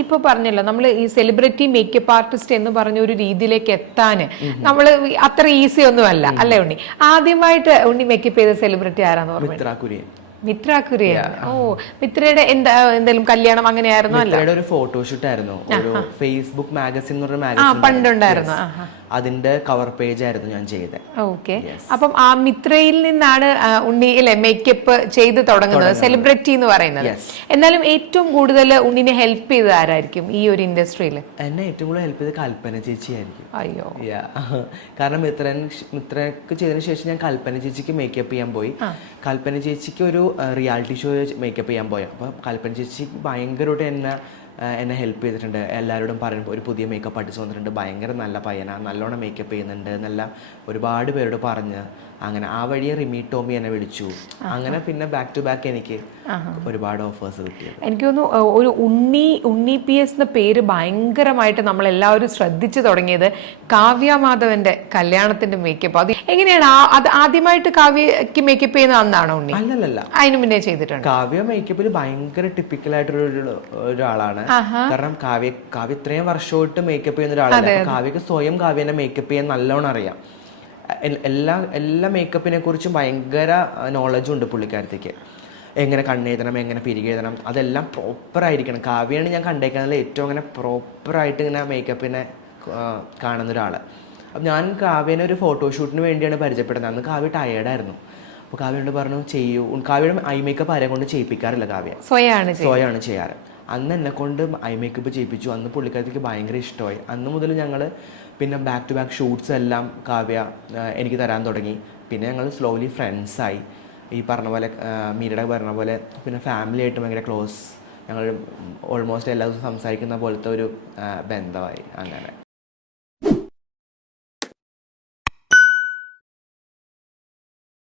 ഇപ്പൊ പറഞ്ഞല്ലോ നമ്മൾ ഈ സെലിബ്രിറ്റി മേക്കപ്പ് ആർട്ടിസ്റ്റ് എന്ന് പറഞ്ഞ ഒരു രീതിയിലേക്ക് എത്താൻ നമ്മൾ അത്ര ഈസി ഒന്നും അല്ല അല്ലേ ഉണ്ണി? ആദ്യമായിട്ട് ഉണ്ണി മേക്കപ്പ് ചെയ്ത സെലിബ്രിറ്റി ആരാന്ന് ഓർമ്മ? മിത്ര കുര്യൻ. ഓ, മിത്രയുടെ എന്തെങ്കിലും കല്യാണം അങ്ങനെയായിരുന്നു? അല്ല, ഒരു ഫോട്ടോഷൂട്ട് ആയിരുന്നു. ഒരു ഫേസ്ബുക്ക് മാഗസിൻ എന്ന് പറഞ്ഞ മാഗസിൻ പണ്ടുണ്ടായിരുന്നു. അതിന്റെ കവർ പേജ് ആയിരുന്നു ഞാൻ ചെയ്തത്. ഓക്കെ. അപ്പം ആ മിത്രയിൽ നിന്നാണ് ഉണ്ണി അല്ലെ മേക്കപ്പ് ചെയ്ത് തുടങ്ങുന്നത്, സെലിബ്രിറ്റി എന്ന് പറയുന്നത്. എന്നാലും ഏറ്റവും കൂടുതൽ ഉണ്ണിനെ ഹെൽപ്പ് ചെയ്തത് ആരായിരിക്കും ഈ ഒരു ഇൻഡസ്ട്രിയിൽ? എന്നെ ഏറ്റവും കൂടുതൽ ഹെൽപ്പ് ചെയ്തത് കൽപ്പന ചേച്ചിയായിരിക്കും. അയ്യോ, കാരണം മിത്രക്ക് ചെയ്തതിനു ശേഷം ഞാൻ കൽപ്പന ചേച്ചിക്ക് മേക്കപ്പ് ചെയ്യാൻ പോയി. കൽപ്പന ചേച്ചിക്ക് ഒരു റിയാലിറ്റി ഷോ മേക്കപ്പ് ചെയ്യാൻ പോയി. അപ്പോൾ കൽപ്പന ചേച്ചി ഭയങ്കരമായിട്ട് എന്നെ ഹെൽപ്പ് ചെയ്തിട്ടുണ്ട്. എല്ലാവരോടും പറയുമ്പോൾ ഒരു പുതിയ മേക്കപ്പ് ആർട്ടിസ്റ്റ് വന്നിട്ടുണ്ട്, ഭയങ്കര നല്ല പയ്യനാണ്, നല്ലോണം മേക്കപ്പ് ചെയ്യുന്നുണ്ട് എന്നെല്ലാം ഒരുപാട് പേരോട് പറഞ്ഞ് അങ്ങനെ ആ വഴിയെ റിമി ടോമി എന്നെ വിളിച്ചു. അങ്ങനെ പിന്നെ ബാക്ക് ടു ബാക്ക് എനിക്ക് ഒരുപാട് ഓഫേഴ്സ് കിട്ടി. എനിക്ക് തോന്നുന്നു ഒരു ഉണ്ണി PS എന്ന പേര് ഭയങ്കരമായിട്ട് നമ്മളെല്ലാവരും ശ്രദ്ധിച്ചു തുടങ്ങിയത് കാവ്യ മാധവന്റെ കല്യാണത്തിന്റെ മേക്കപ്പ്. അത് എങ്ങനെയാണ് അത് ആദ്യമായിട്ട് കാവ്യക്ക് മേക്കപ്പ് ചെയ്യുന്ന അന്നാണോ ഉണ്ണി? അല്ലല്ല, അതിനു മുന്നേ ചെയ്തിട്ടുണ്ട്. കാവ്യ മേക്കപ്പിൽ ഭയങ്കര ടിപ്പിക്കലായിട്ടുള്ള ഒരാളാണ്. കാരണം കാവ്യ ഇത്രയും വർഷമായിട്ട് മേക്കപ്പ് ചെയ്യുന്ന ഒരാളാണ്. കാവ്യക്ക് സ്വയം കാവ്യനെ മേക്കപ്പ് ചെയ്യാൻ നല്ലോണം അറിയാം. എല്ലാ മേക്കപ്പിനെ കുറിച്ചും ഭയങ്കര നോളജും ഉണ്ട് പുള്ളിക്കാരത്തേക്ക്. എങ്ങനെ കണ്ണെഴുതണം, എങ്ങനെ പിരികെഴുതണം, അതെല്ലാം പ്രോപ്പറായിരിക്കണം. കാവ്യാണ് ഞാൻ കണ്ടേക്കുന്നതിൽ ഏറ്റവും അങ്ങനെ പ്രോപ്പറായിട്ട് ഇങ്ങനെ മേക്കപ്പിനെ കാണുന്ന ഒരാൾ. അപ്പം ഞാൻ കാവ്യനെ ഒരു ഫോട്ടോഷൂട്ടിന് വേണ്ടിയാണ് പരിചയപ്പെടുന്നത്. അന്ന് കാവ്യ ടയേർഡായിരുന്നു. അപ്പോൾ കാവ്യയോട് പറഞ്ഞു ചെയ്യൂ. കാവ്യയുടെ ഐ മേക്കപ്പ് ആരെ കൊണ്ട് ചെയ്യിപ്പിക്കാറില്ല, കാവ്യ സ്വയമാണ് ചെയ്യാറ്. അന്ന് എന്നെ കൊണ്ട് ഐ മേക്കപ്പ് ചെയ്യിപ്പിച്ചു. അന്ന് പുള്ളിക്കാരത്തേക്ക് ഭയങ്കര ഇഷ്ടമായി. അന്ന് മുതൽ ഞങ്ങൾ പിന്നെ ബാക്ക് ടു ബാക്ക് ഷൂട്ട്സ് എല്ലാം കാവ്യ എനിക്ക് തരാൻ തുടങ്ങി. പിന്നെ ഞങ്ങൾ സ്ലോലി ഫ്രണ്ട്സായി. ഈ പറഞ്ഞ പോലെ മീരയുടെ പറഞ്ഞ പോലെ പിന്നെ ഫാമിലി ആയിട്ട് ഭയങ്കര ക്ലോസ്. ഞങ്ങൾ ഓൾമോസ്റ്റ് എല്ലാ ദിവസവും സംസാരിക്കുന്ന പോലത്തെ ഒരു ബന്ധമായി. അങ്ങനെ